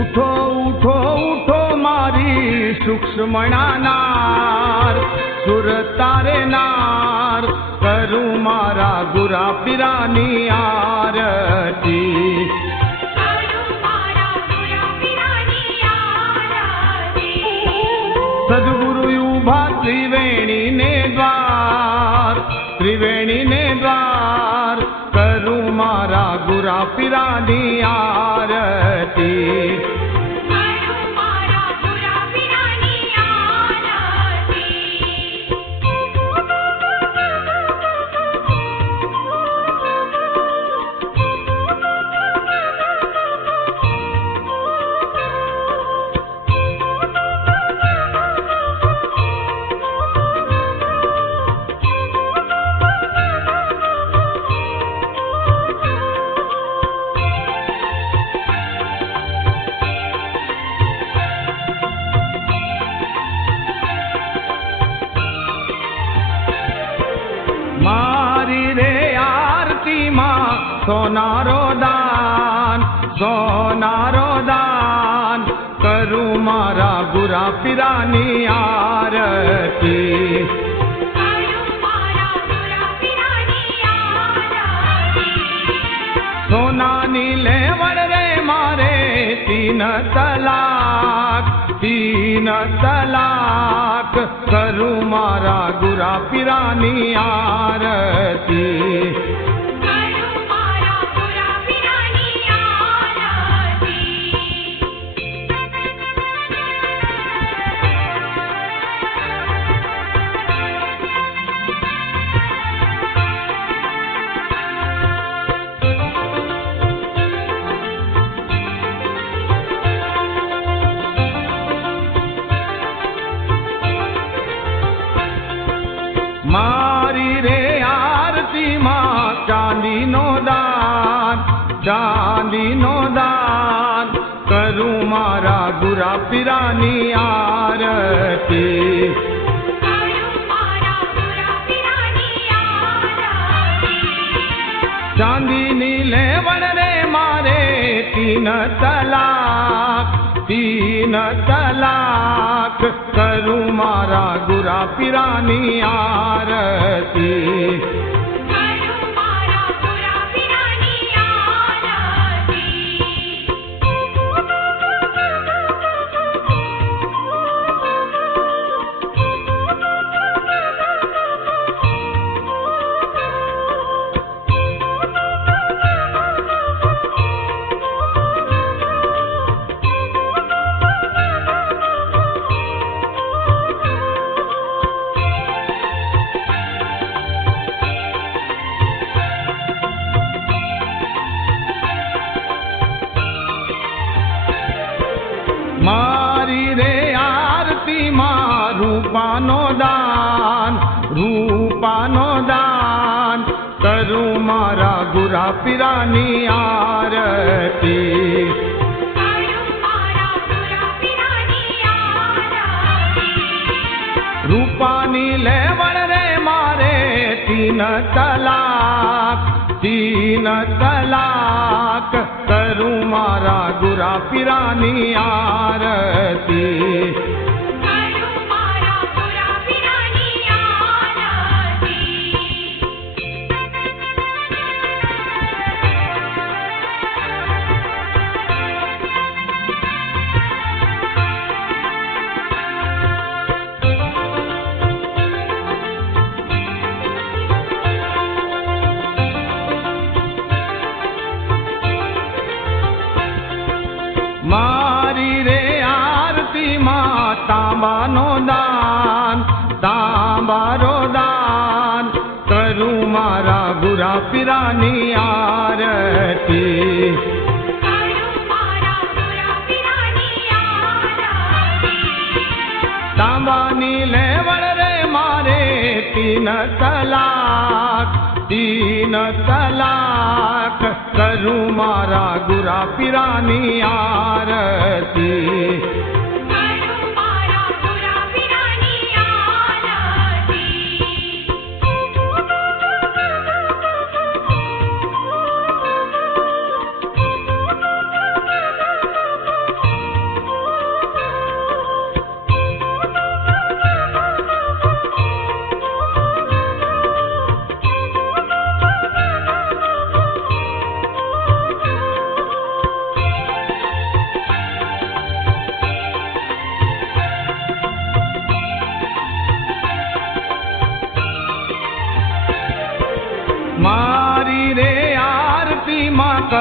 उठो उठो उठो मारी सूक्ष्मणा नार, सुर तारे नार, करूं मारा गुरा पीरानी आरती। सद्गुरु उभा त्रिवेणी ने द्वार, त्रिवेणी ने द्वार, करूं मारा गुरा पीरानी आरती। मारी रे आरती मां सोनारो दान, सोनारो दान, करूं मारा गुरा पीरानी आरती। सोना नीले वड़रे मारे तीन तलाक, तीन तलाक, करूं मारा गुरा पीरानी आरती। मारी रे आरती मां चांदी नो दान, चांदी नो दान, करूं मारा गुरा पीरानी आरती। चांदी नीले वड़रे मारे तीन तलाक, तीन तलाक, करूं मारा गुरा पीरानी आरती। मारी रे आरती मां रूपानो दान, रूपानो दान, करूं मारा गुरा पीरानी आरती। रूपानी ले वड़रे मारे तीन तलाक, तीन तलाक, करूं मारा गुरा पीरानी आरती। मारी रे आरती मां तांबानो दान, तांबारो दान, करूं मारा गुरा पीरानी आरती। तांबा नीले वड़रे मारे तीन तलाक, तीन तलाक, करूं मारा गुरा पीरानी आरती।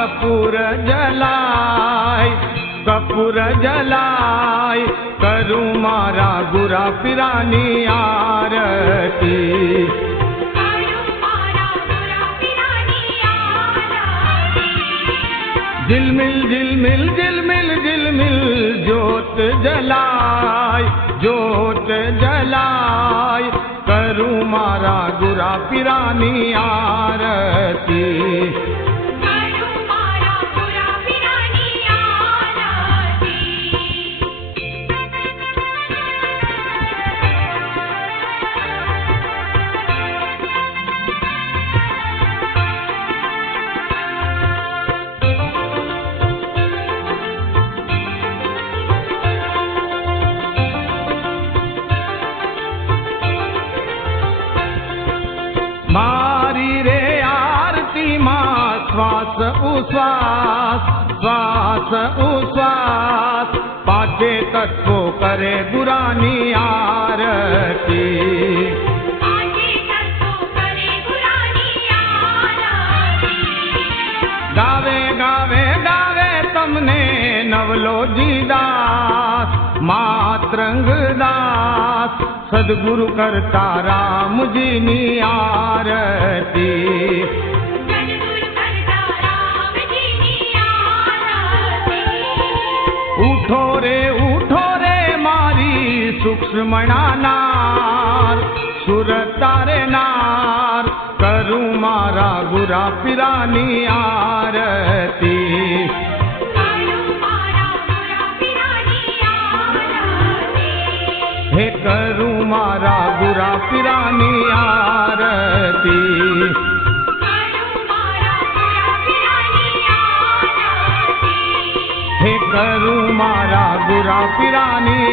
कपूर जलाय कपूर जलाय करूं मारा गुरा पीरानी आरती झिलमिल झिलमिल झिलमिल झिलमिल ज्योत जलाय करूं मारा गुरा पीरानी आरती मारी रे आरती मां श्वास उश्वास पाचे तत्वो करे गुरानी आरती गावे गावे गावे तमने नवलो जीदास मातरंगदास सदगुरु करता राम जी नी आरती उठो रे मारी सूक्ष्मणा नार सुरतारे नार करूं मारा गुरा पीरानी आरती हे करूं मारा गुरा पीरानी आरती हे करूं मारा गुरा पीरानी